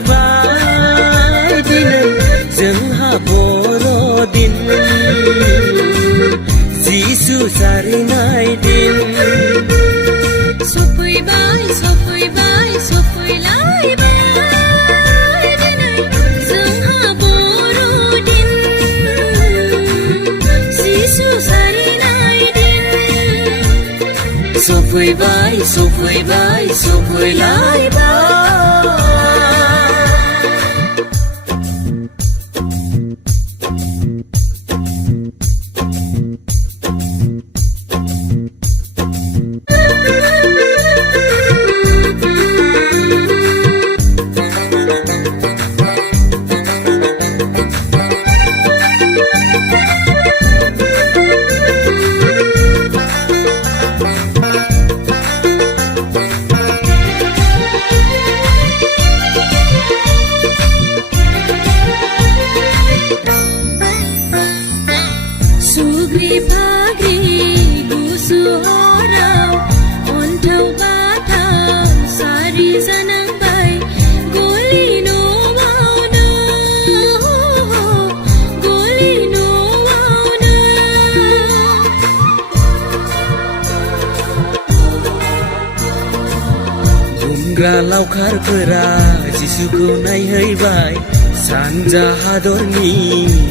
सफैलायबाय दिनै जोंहा बर'दिन जिसु जारिनाय दिन सफैबाय सफैलायबाय दिनै जोंहा बर'दिन जिसु जारिनाय दिन सफैबाय सफैलायबाय सुग्रि फाग्रि गुसु हराव अन्थाव बाथाव सारि जानांबाय गलि न'आवनो बुंग्रा लावखारफोरा जिसुखौ नायहैबाय सानजा हादरनि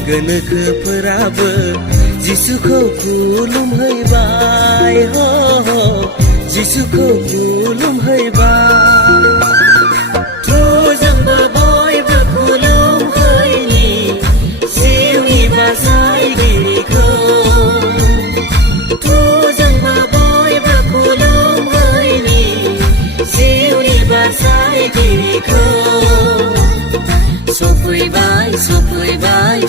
गोनोखोफोराबो जिसुखौ खुलुमहैबाय जिसुखौ खुलुमहैबाय जोंबो बयबो खुलुमहैनि जिउनि बासायगिरिखौ जोंबो बयबो खुलुमहैनि जिउनि बासायगिरिखौ सफैबाय सफैलायबाय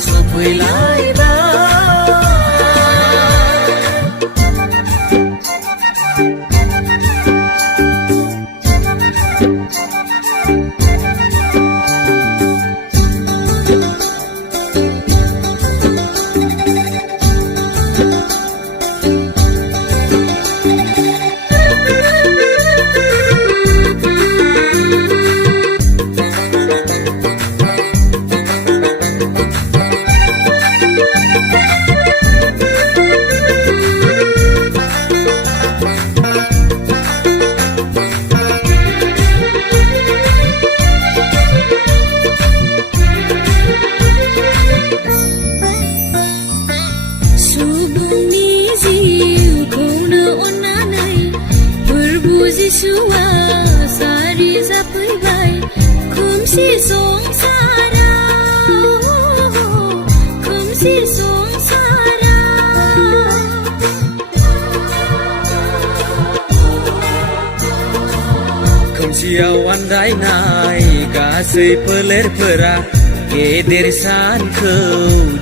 जिसुआ सारि जाफैबाय खोमसि खोमसियाव आन्दायनाय गासै फोलेरफोरा गेदेर सानखौ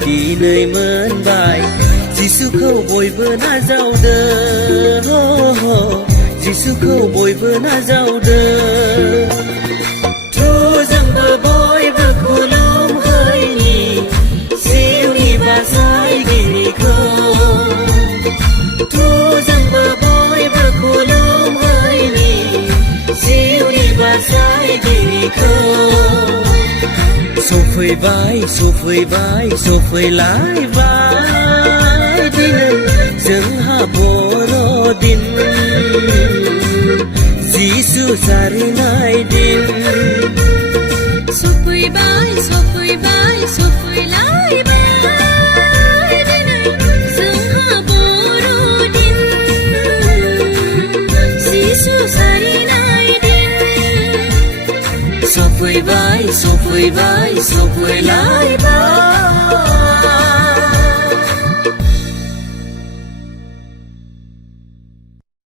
दिनै मोनबाय जिसुखौ बयबो नाजावदों जिसुखौ बयबो नाजावदों जोंबो बयबो खुलुमहैनि जिउनि बासायगिरिखौ जोंबो बयबो खुलुमहैनि जिउनि बासायगिरिखौ सफैलायबाय दिनै जोंहा बर'दिन जिसु जारिनाय दिन सफैबाय सफैलायबाय दिनै जोंहा बर'दिन जिसु जारिनाय दिन सफैबाय सफैलायबाय